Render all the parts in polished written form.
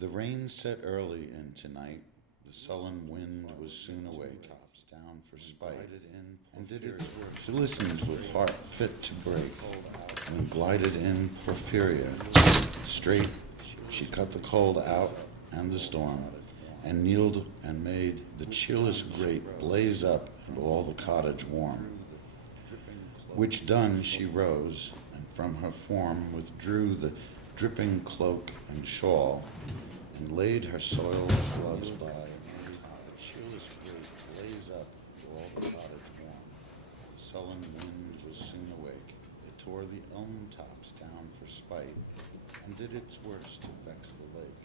The rain set early into night. The sullen wind was soon awake, down for spite, and did its work. She listened with heart fit to break, and glided in Porphyria. Straight she cut the cold out and the storm, and kneeled and made the cheerless grate blaze up and all the cottage warm. Which done, she rose, and from her form withdrew the dripping cloak and shawl, and laid her soiled gloves by. The cheerless grate blaze up and all the cottage warm. The sullen wind was soon awake. It tore the elm tops down for spite, and did its worst to vex the lake.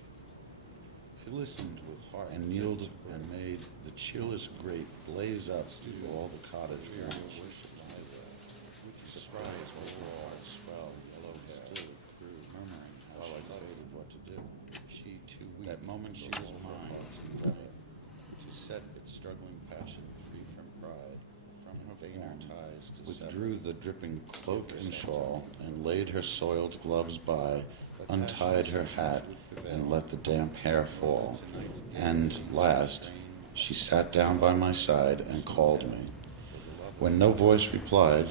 He listened with heart, and kneeled and made the cheerless grate blaze up through all the cottage warm. Surprise was her heart swell, yellow hair still grew, murmuring how I debated what to do. She too weak. That moment she was mine, to set its struggling passion free from pride, from her vainer ties withdrew the dripping cloak and shawl, and laid her soiled gloves by, untied her hat, and let the damp hair fall. And, last, she sat down by my side and called me. When no voice replied,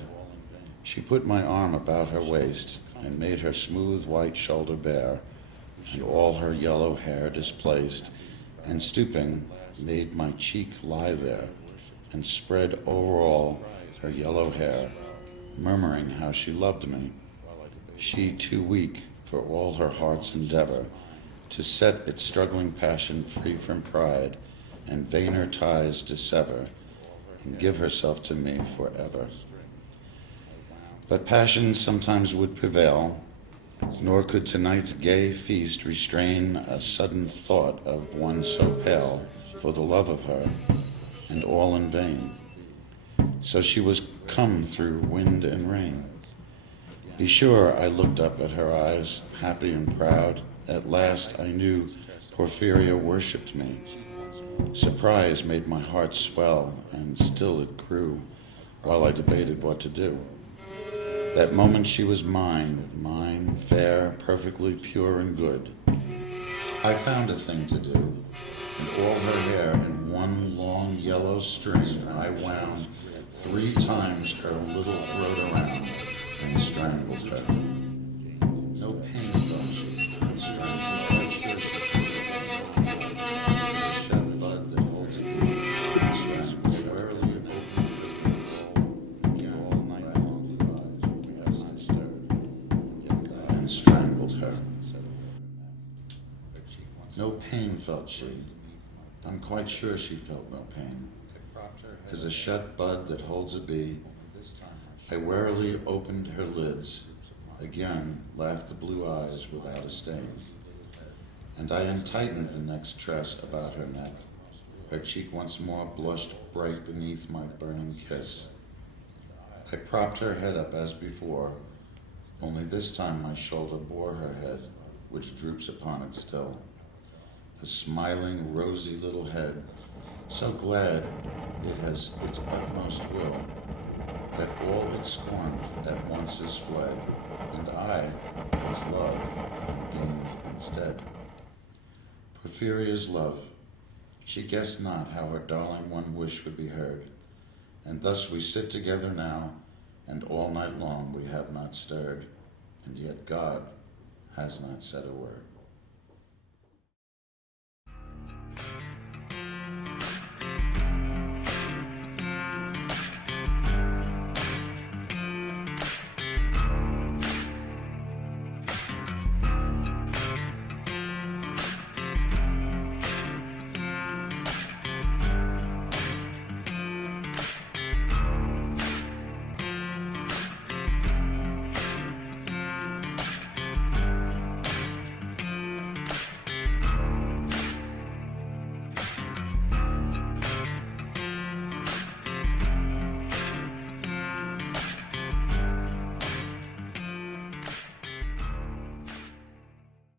she put my arm about her waist, and made her smooth white shoulder bare, and all her yellow hair displaced, and stooping, made my cheek lie there, and spread over all her yellow hair, murmuring how she loved me. She too weak for all her heart's endeavor, to set its struggling passion free from pride, and vainer ties dissever, and give herself to me forever. But passion sometimes would prevail, nor could tonight's gay feast restrain a sudden thought of one so pale, for the love of her, and all in vain. So she was come through wind and rain. Be sure I looked up at her eyes, happy and proud. At last I knew Porphyria worshipped me. Surprise made my heart swell, and still it grew, while I debated what to do. That moment she was mine, fair, perfectly pure and good. I found a thing to do, and all her hair in one long yellow string I wound 3 times her little throat around, and strangled her. No pain, thought she, but strangled her. Shed bud that holds it, strangled her. Early and again all night long the eyes we have not stirred, and strangled her. No pain, felt she. I'm quite sure she felt no pain. As a shut bud that holds a bee, I warily opened her lids. Again laughed the blue eyes without a stain. And I untightened the next tress about her neck. Her cheek once more blushed bright beneath my burning kiss. I propped her head up as before, only this time my shoulder bore her head, which droops upon it still. A smiling, rosy little head, so glad it has its utmost will, that all it scorned at once is fled, and I, its love, am gained instead. Porphyria's love, she guessed not how her darling one wish would be heard, and thus we sit together now, and all night long we have not stirred, and yet God has not said a word.